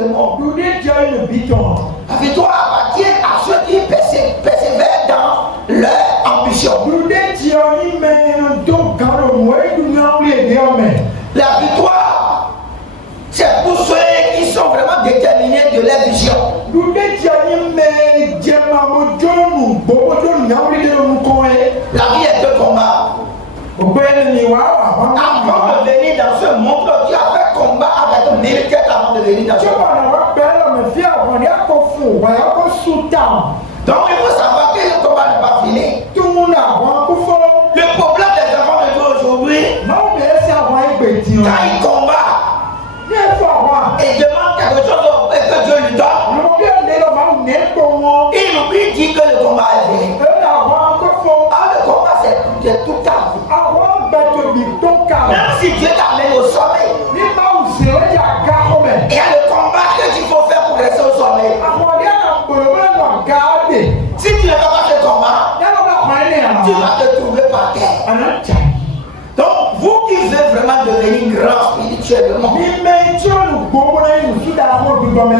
le monde. La victoire appartient à ceux qui persévèrent dans leur ambition. La victoire, c'est pour ceux qui sont vraiment déterminés de leur vision. La vie est un combat. Avant de venir dans ce monde, tu as fait combat avec un militaire avant de venir dans ce monde. Donc il faut savoir que le combat n'est pas fini. Le problème des enfants de Dieu aujourd'hui, quand ils combattent et demandent quelque chose et que Dieu lui donne, il oublie dit que le combat est fini. Ah, le combat c'est tout à fait. Même si Dieu t'amène au sommet, il y a le combat que tu faut faire pour rester au sommet. Si tu ne fais pas ce combat, tu vas te trouver par terre. Donc, vous qui voulez vraiment devenir grand spirituellement,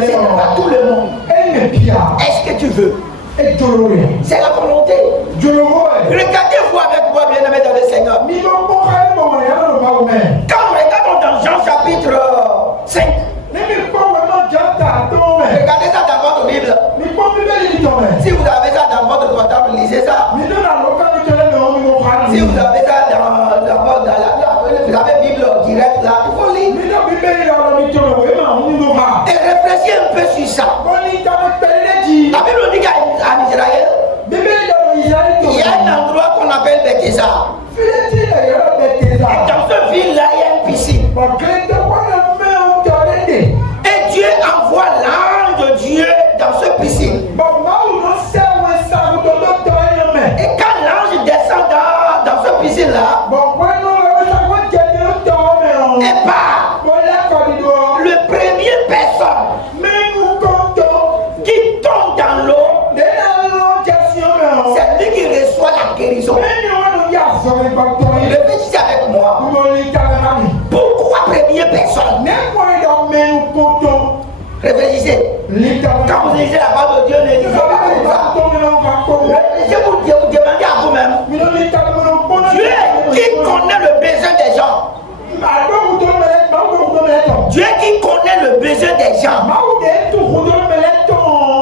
c'est pas tout le monde. Est-ce que tu veux? C'est la volonté. Regardez-vous avec moi, bien-aimés dans le Seigneur. Quand nous regardons dans Jean chapitre 5, regardez ça dans votre Bible. Si vous avez ça dans votre portable, lisez ça. Si vous avez ça vous avez Bible direct là, il faut lire. Et réfléchissez un peu sur ça. La Bible dit qu'en Israël, il y a un endroit qu'on appelle Bethesda. Et dans cette ville-là, il y a une piscine. Et Dieu envoie l'ange de Dieu dans cette piscine. Et quand l'ange descend dans cette piscine-là, et part, le premier personne qui tombe dans l'eau, c'est lui qui reçoit la guérison. Réfléchissez avec moi. Pourquoi première personne? Réfléchissez. Quand vous lisez la parole de Dieu, ne lisez pas comme ça. Réfléchissez, vous demandez à vous-même. Dieu qui connaît le besoin des gens. Dieu qui connaît le besoin des gens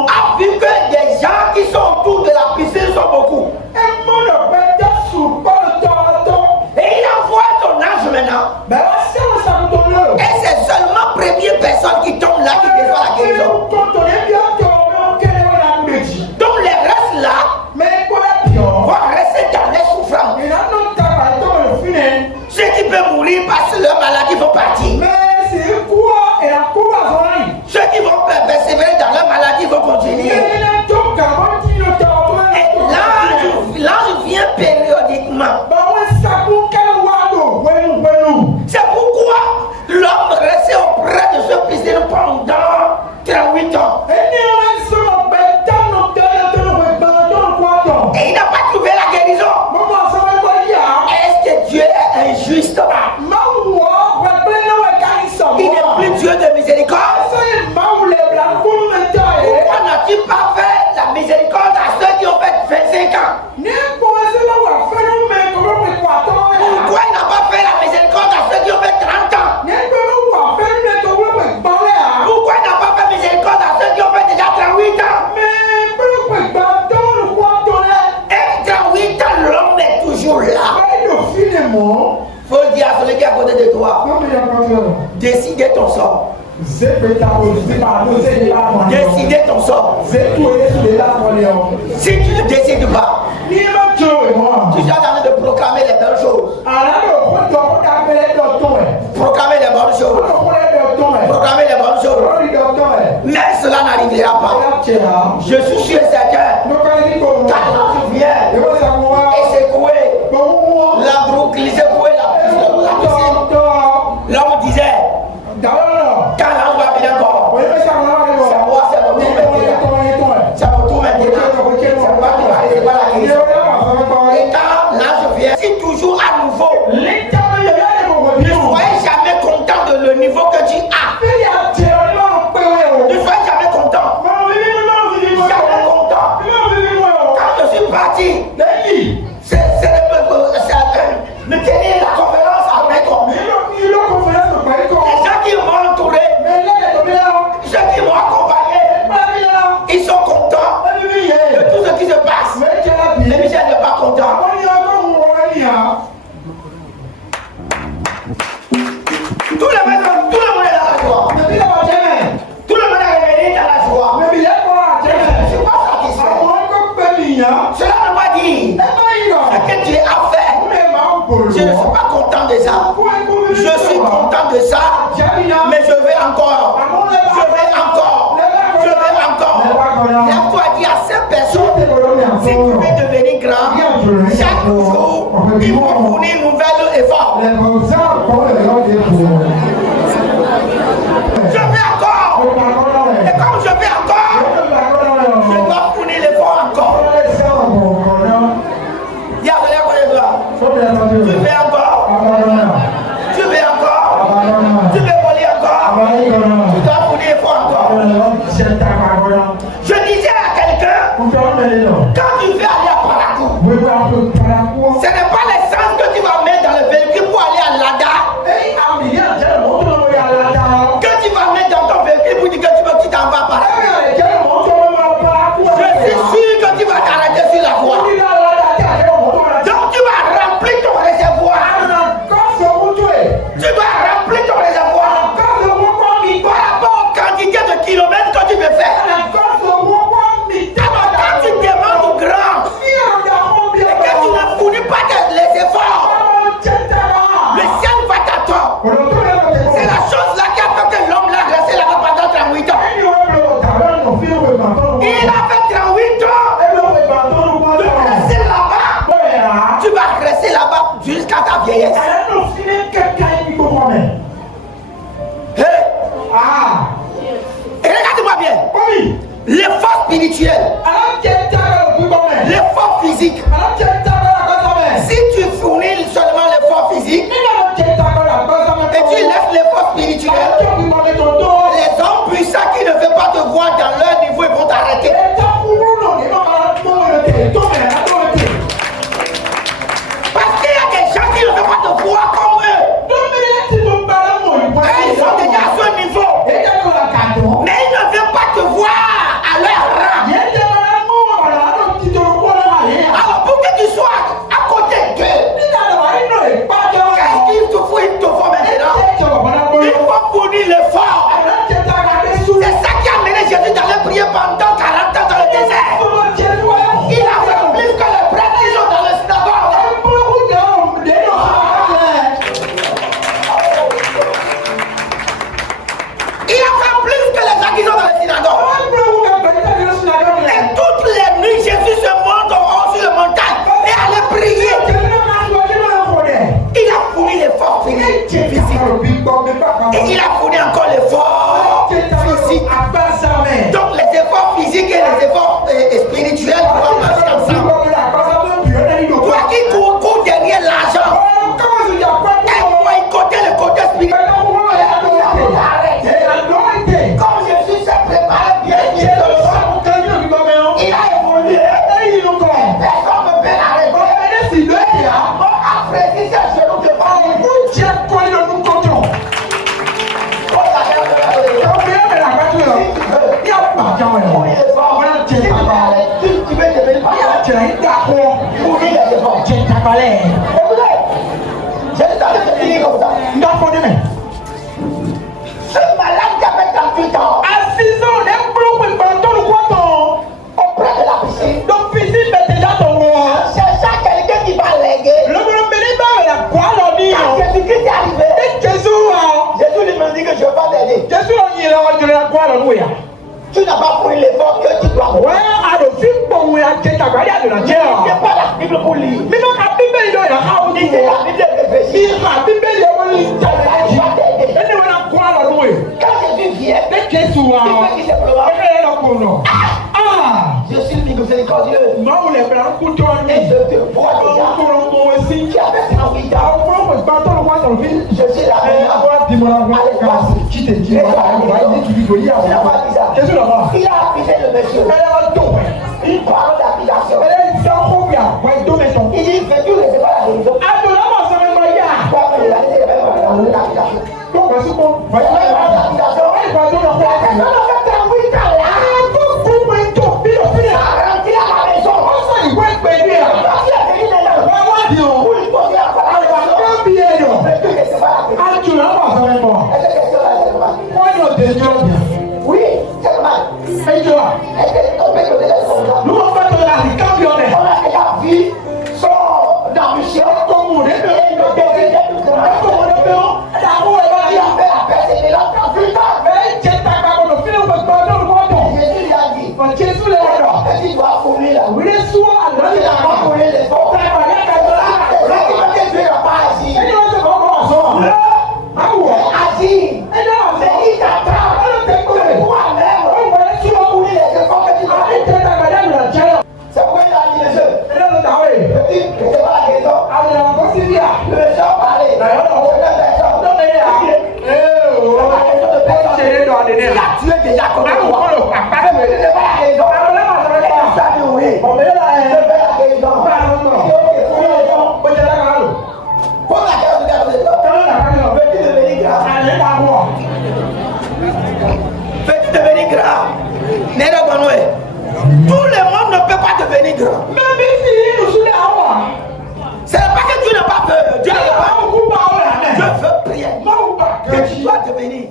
a vu que des gens qui sont autour de la piscine sont beaucoup. Et il envoie son ange maintenant. Et c'est seulement première personne qui tombe là qui reçoit la guérison. Donc les restes là vont rester dans les souffrances. Ceux qui peuvent mourir parce que leur maladie vont partir. Ceux qui vont persévérer dans leur maladie vont continuer. Et l'ange vient périodiquement. C'est pourquoi l'homme restait auprès de ce piscine pendant 38 ans. Et il n'a pas trouvé la guérison. Est-ce que Dieu est injuste? Il n'est plus Dieu de miséricorde. Pourquoi n'a-t-il pas fait la miséricorde à ceux qui ont fait 25 ans? Pourquoi il n'a pas fait la miséricorde à ceux qui ont fait 30 ans? Pourquoi il n'a pas fait miséricorde à ceux qui ont fait déjà 38 ans? Et 38 ans, l'homme est toujours là. Faut le dire à celui qui est à côté de toi. Décidez ton sort. Décidez ton sort. Si tu ne décides pas, tu es en train de proclamer les belles choses. Proclamer les bonnes choses. Proclamer les bonnes choses. Mais cela n'arrivera pas. Je suis sûr et certain. Quand l'ange vient et secoué, l'endroit qui secoué la piscine, l'homme disait, quand l'ange va venir encore, c'est moi, c'est mon tour maintenant. C'est mon tour maintenant. C'est pas la guérison. Et quand l'ange vient, si toujours à nouveau, ne soyez jamais content de le niveau que tu as. encore. Je vais encore. Je vais encore. Lève-toi, dis à cette personne, si tu veux devenir grand, chaque jour, il faut fournir un nouvel effort. Je vais encore. Et comme je vais encore, je dois fournir l'effort encore. Dis à tu veux encore. Tu veux encore. Tu veux voler encore. Tu dois fournir l'effort encore. Je disais à quelqu'un, quand tu veux aller à Parakou, ce n'est pas l'essence que tu vas mettre dans le véhicule pour aller à Lada. Que tu vas mettre dans ton véhicule pour dire que tu t'en vas par là. Je suis sûr que tu vas t'arrêter sur la voie. Donc tu vas remplir ton réservoir. Tu vas remplir ton réservoir par rapport aux quantités de kilomètres que tu veux faire. Alors quand tu demandes au grand et que tu ne fournis pas les efforts, le ciel va t'attendre. C'est la chose là qui a fait que l'homme l'a resté là-bas pendant 38 ans. Il a fait 38 ans de rester là-bas. Tu vas rester là-bas jusqu'à ta vieillesse. Et regarde-moi bien. L'effort spirituel, l'effort physique. Si tu fournis seulement l'effort physique et tu laisses l'effort spirituel, les hommes puissants qui ne veulent pas te voir dans leur niveau, ils vont t'arrêter. Parce qu'il y a des gens qui ne veulent pas te voir comme eux. Et ils sont déjà à ce niveau. Mais ils ne veulent pas te voir à leur rang. Alors pour que tu sois à côté d'eux, qu'est-ce qu'il te faut? Il te faut maintenant. Il faut fournir l'effort. C'est ça qui a mené Jésus d'aller prier pendant 40 ans dans le désert. Il a fait plus que les prêtres qui sont dans le synagogue. Il a fait plus que les gens qui sont dans le synagogue. Et toutes les nuits, Jésus se montre en haut sur le montagne et allait prier. Il a fourni l'effort physique. Et il a fourni encore l'effort physique. Donc les efforts physiques et les efforts spirituels doivent marcher ensemble. Toi qui cours derrière l'argent, et moi il côté le côté spirituel. Comme Jésus s'est préparé bien, il a évolué. Personne ne peut l'arrêter. Après, si c'est genou de ce malade qui avait 38 ans, auprès de la piscine, cherchant quelqu'un qui va léguer. Quand Jésus-Christ est arrivé, Jésus lui m'a dit que je vais pas t'aider. Tu n'as pas pris l'effort que tu dois faire. Tu n'as pas la Bible pour lire. Il est la Bible de réfléchir. Quand Jésus vient, il fait qu'il se pleure. Je suis miséricordieux. Et je te vois déjà. Tu avais 38 ans. Je suis la meilleure. Allez, passe. Il a accusé le monsieur. Une parole d'accusation. Il dit, veux-tu recevoir la guérison? Oui, c'est mal. Nous on va te la on a déjà vu son ambition comme il a fait la persévérance 38 ans. Tu as tué déjà contre toi. Oui. Veux-tu devenir grand? Tout le monde ne peut pas devenir grand. C'est pas que Dieu n'a pas peur. Dieu veut prier. Que tu dois devenir.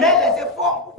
Mais les efforts.